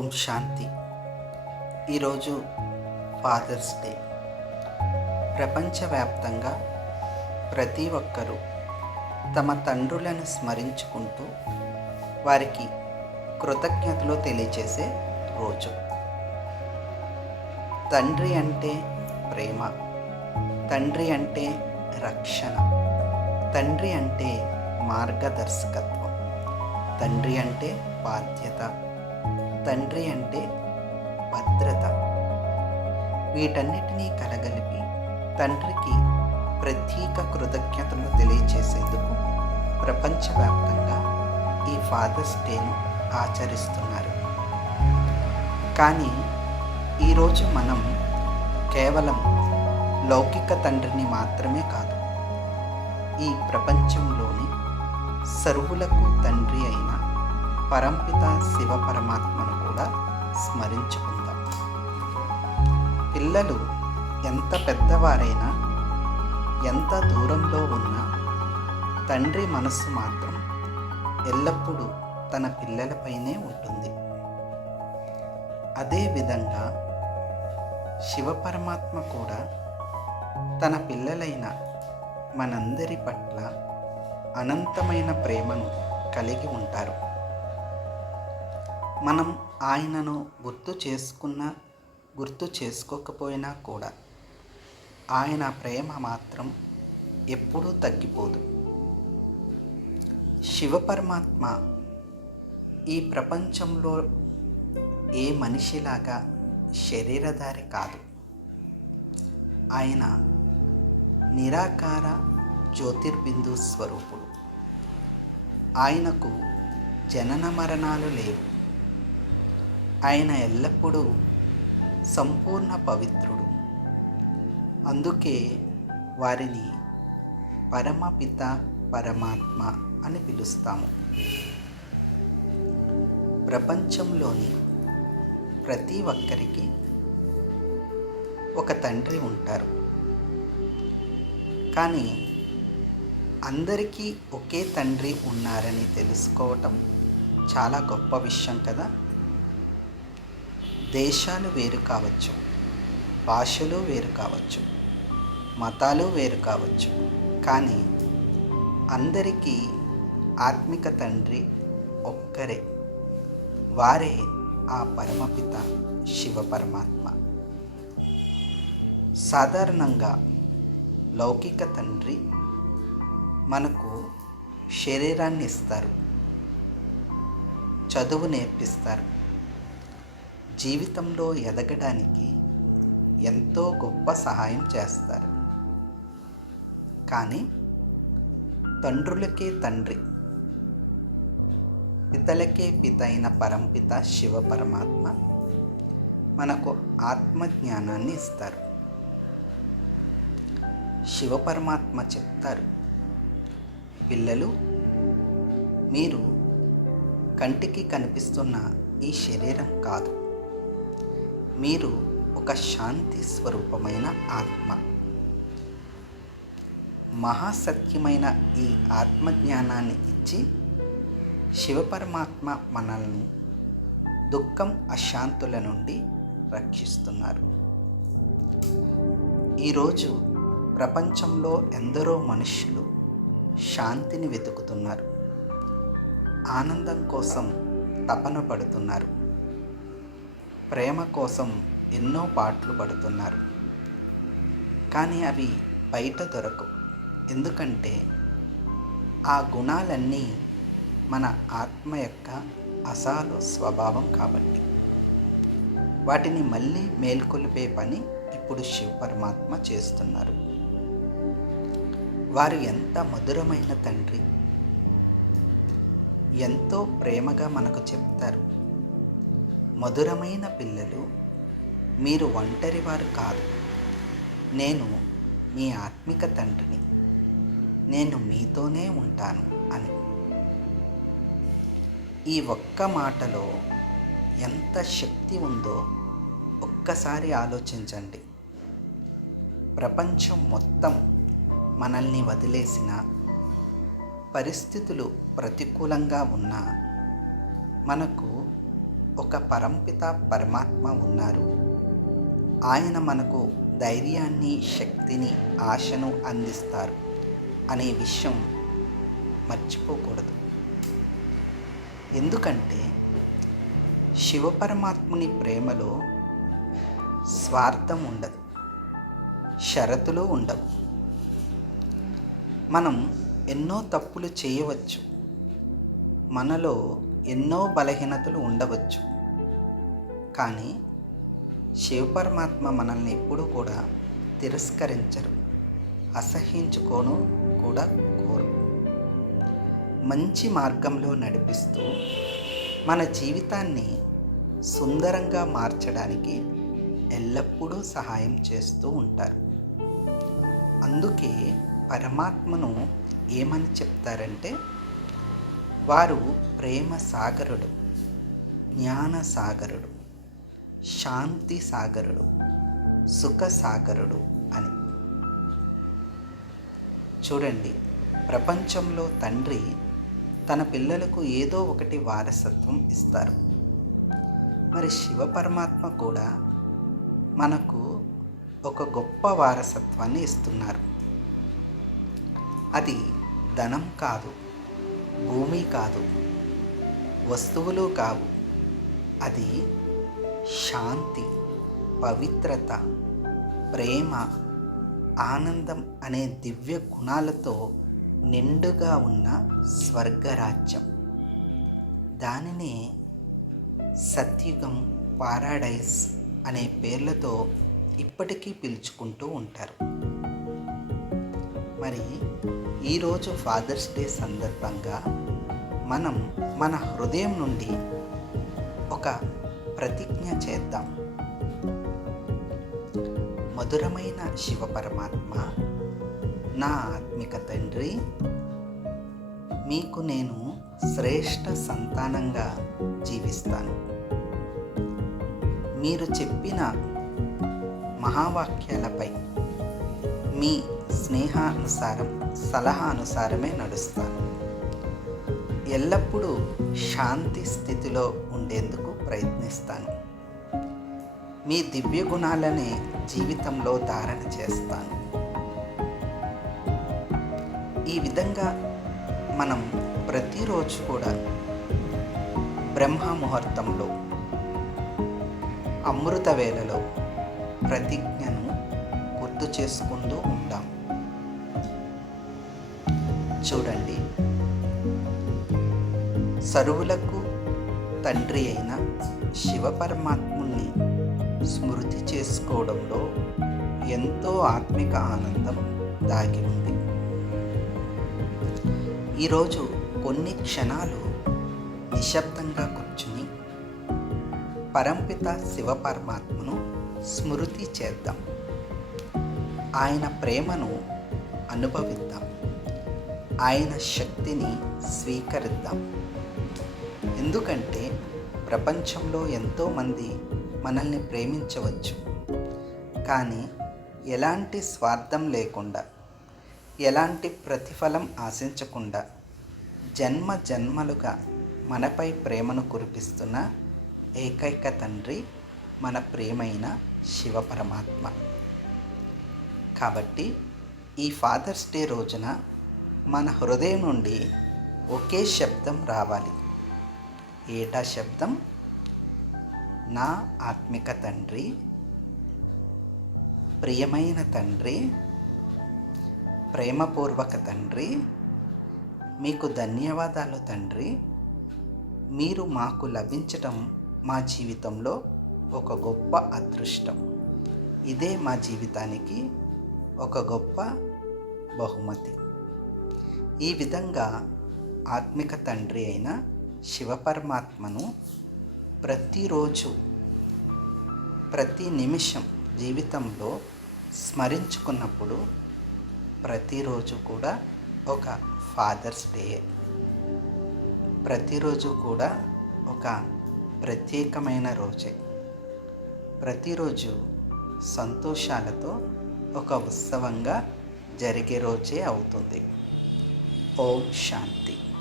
ఓం శాంతి. ఈరోజు fathers day. ప్రపంచవ్యాప్తంగా ప్రతి ఒక్కరూ తమ తండ్రులను స్మరించుకుంటూ వారికి కృతజ్ఞతలు తెలియచేసే రోజు. తండ్రి అంటే ప్రేమ, తండ్రి అంటే రక్షణ, తండ్రి అంటే మార్గదర్శకత్వం, తండ్రి అంటే బాధ్యత, తండ్రి అంటే భద్రత. వీటన్నిటినీ కలగలిపి తండ్రికి ప్రత్యేక కృతజ్ఞతలు తెలియచేసేందుకు ప్రపంచవ్యాప్తంగా ఈ ఫాదర్స్ డేను ఆచరిస్తున్నారు. కానీ ఈరోజు మనం కేవలం లౌకిక తండ్రిని మాత్రమే కాదు, ఈ ప్రపంచంలోని సర్వులకు తండ్రి అయిన పరంపిత శివ పరమాత్మను కూడా స్మరించుకుందాం. పిల్లలు ఎంత పెద్దవారైనా, ఎంత దూరంలో ఉన్నా తండ్రి మనస్సు మాత్రం ఎల్లప్పుడూ తన పిల్లలపైనే ఉంటుంది. అదేవిధంగా శివపరమాత్మ కూడా తన పిల్లలైన మనందరి పట్ల అనంతమైన ప్రేమను కలిగి ఉంటారు. మనం ఆయనను గుర్తు చేసుకోకపోయినా కూడా ఆయన ప్రేమ మాత్రం ఎప్పుడూ తగ్గిపోదు. శివపరమాత్మ ఈ ప్రపంచంలో ఏ మనిషిలాగా శరీరధారి కాదు. ఆయన నిరాకార జ్యోతిర్బిందు స్వరూపుడు. ఆయనకు జనన మరణాలు లేవు. ఆయన ఎల్లప్పుడూ సంపూర్ణ పవిత్రుడు. అందుకే వారిని పరమపిత పరమాత్మ అని పిలుస్తాము. ప్రపంచంలోని ప్రతి ఒక్కరికి ఒక తండ్రి ఉంటారు. కానీ అందరికీ ఒకే తండ్రి ఉన్నారని తెలుసుకోవటం చాలా గొప్ప విషయం కదా. దేశాలు వేరు కావచ్చు, భాషలు వేరు కావచ్చు, మతాలు వేరు కావచ్చు, కానీ అందరికీ ఆత్మిక తండ్రి ఒక్కరే. వారే ఆ పరమపిత శివ పరమాత్మ. సాధారణంగా లౌకిక తండ్రి మనకు శరీరాన్ని ఇస్తారు, చదువు నేర్పిస్తారు, జీవితంలో ఎదగడానికి ఎంతో గొప్ప సహాయం చేస్తారు. కానీ తండ్రులకే తండ్రి, పితలకే పిత అయిన పరంపిత శివ పరమాత్మ మనకు ఆత్మజ్ఞానాన్ని ఇస్తారు. శివ పరమాత్మ చెప్తారు, పిల్లలు, మీరు కంటికి కనిపిస్తున్న ఈ శరీరం కాదు, మీరు ఒక శాంతి స్వరూపమైన ఆత్మ. మహాసత్యమైన ఈ ఆత్మజ్ఞానాన్ని ఇచ్చి శివపరమాత్మ మనల్ని దుఃఖం అశాంతుల నుండి రక్షిస్తున్నారు. ఈరోజు ప్రపంచంలో ఎందరో మనుషులు శాంతిని వెతుకుతున్నారు, ఆనందం కోసం తపన పడుతున్నారు, ప్రేమ కోసం ఎన్నో పాటలు పడుతున్నారు. కానీ అవి బయట దొరకవు. ఎందుకంటే ఆ గుణాలన్నీ మన ఆత్మ యొక్క అసలు స్వభావం కాబట్టి. వాటిని మళ్ళీ మేల్కొల్పే పని ఇప్పుడు శివ పరమాత్మ చేస్తున్నారు. వారు ఎంత మధురమైన తండ్రి, ఎంతో ప్రేమగా మనకు చెప్తారు, మధురమైన పిల్లలు, మీరు ఒంటరి వారు కాదు, నేను మీ ఆత్మిక తండ్రిని, నేను మీతోనే ఉంటాను అని. ఈ ఒక్క మాటలో ఎంత శక్తి ఉందో ఒక్కసారి ఆలోచించండి. ప్రపంచం మొత్తం మనల్ని వదిలేసిన, పరిస్థితులు ప్రతికూలంగా ఉన్నా మనకు ఒక పరంపిత పరమాత్మ ఉన్నారు. ఆయన మనకు ధైర్యాన్ని, శక్తిని, ఆశను అందిస్తారు అనే విషయం మర్చిపోకూడదు. ఎందుకంటే శివపరమాత్ముని ప్రేమలో స్వార్థం ఉండదు, షరతులు ఉండవు. మనం ఎన్నో తప్పులు చేయవచ్చు, మనలో ఎన్నో బలహీనతలు ఉండవచ్చు. కానీ శివపరమాత్మ మనల్ని ఎప్పుడూ కూడా తిరస్కరించరు, అసహ్యించుకోను కూడా కోరు. మంచి మార్గంలో నడిపిస్తూ మన జీవితాన్ని సుందరంగా మార్చడానికి ఎల్లప్పుడూ సహాయం చేస్తూ ఉంటారు. అందుకే పరమాత్మను ఏమని చెప్తారంటే, వారు ప్రేమ సాగరుడు, జ్ఞాన సాగరుడు, శాంతి సాగరుడు, సుఖ సాగరుడు అని. చూడండి, ప్రపంచంలో తండ్రి తన పిల్లలకు ఏదో ఒకటి వారసత్వం ఇస్తారు. మరి శివపరమాత్మ కూడా మనకు ఒక గొప్ప వారసత్వాన్ని ఇస్తున్నారు. అది ధనం కాదు, భూమి కాదు, వస్తువులు కావు. అది శాంతి, పవిత్రత, ప్రేమ, ఆనందం అనే దివ్య గుణాలతో నిండుగా ఉన్న స్వర్గరాజ్యం. దానినే సత్యుగం, పారాడైస్ అనే పేర్లతో ఇప్పటికీ పిలుచుకుంటూ ఉంటారు. మరి ఈరోజు ఫాదర్స్ డే సందర్భంగా మనం మన హృదయం నుండి ఒక ప్రతిజ్ఞ చేద్దాం. మధురమైన శివపరమాత్మ, నా ఆత్మిక తండ్రి, మీకు నేను శ్రేష్ఠ సంతానంగా జీవిస్తాను. మీరు చెప్పిన మహావాక్యాలపై మీ స్నేహానుసారం, సలహా అనుసారమే నడుస్తాను. ఎల్లప్పుడూ శాంతి స్థితిలో ఉండేందుకు ప్రయత్నిస్తాను. మీ దివ్య గుణాలనే జీవితంలో ధారణ చేస్తాను. ఈ విధంగా మనం ప్రతిరోజు కూడా బ్రహ్మ ముహూర్తంలో, అమృత వేళలో ప్రతిజ్ఞను గుర్తు చేసుకుంటూ ఉంటాం. చూడండి, సర్వులకు తండ్రి అయిన శివపరమాత్ముని స్మృతి చేసుకోవడంలో ఎంతో ఆత్మిక ఆనందం దాగి ఉంది. ఈరోజు కొన్ని క్షణాలు నిశ్శబ్దంగా కూర్చుని పరంపిత శివపరమాత్మను స్మృతి చేద్దాం. ఆయన ప్రేమను అనుభవిద్దాం, ఆయన శక్తిని స్వీకరిద్దాం. ఎందుకంటే ప్రపంచంలో ఎంతోమంది మనల్ని ప్రేమించవచ్చు, కానీ ఎలాంటి స్వార్థం లేకుండా, ఎలాంటి ప్రతిఫలం ఆశించకుండా జన్మ జన్మలుగా మనపై ప్రేమను కురిపిస్తున్న ఏకైక తండ్రి మన ప్రియమైన శివపరమాత్మ. కాబట్టి ఈ ఫాదర్స్ డే రోజున మన హృదయం నుండి ఒకే శబ్దం రావాలి. ఏటా శబ్దం? నా ఆత్మిక తండ్రి, ప్రియమైన తండ్రి, ప్రేమపూర్వక తండ్రి, మీకు ధన్యవాదాలు తండ్రి. మీరు మాకు లభించటం మా జీవితంలో ఒక గొప్ప అదృష్టం. ఇదే మా జీవితానికి ఒక గొప్ప బహుమతి. ఈ విధంగా ఆత్మిక తండ్రి అయిన శివపరమాత్మను ప్రతిరోజు, ప్రతి నిమిషం జీవితంలో స్మరించుకున్నప్పుడు ప్రతిరోజు కూడా ఒక ఫాదర్స్ డే, ప్రతిరోజు కూడా ఒక ప్రత్యేకమైన రోజే. ప్రతిరోజు సంతోషాలతో ఒక ఉత్సవంగా జరిగే రోజే అవుతుంది. ఓం శాంతి.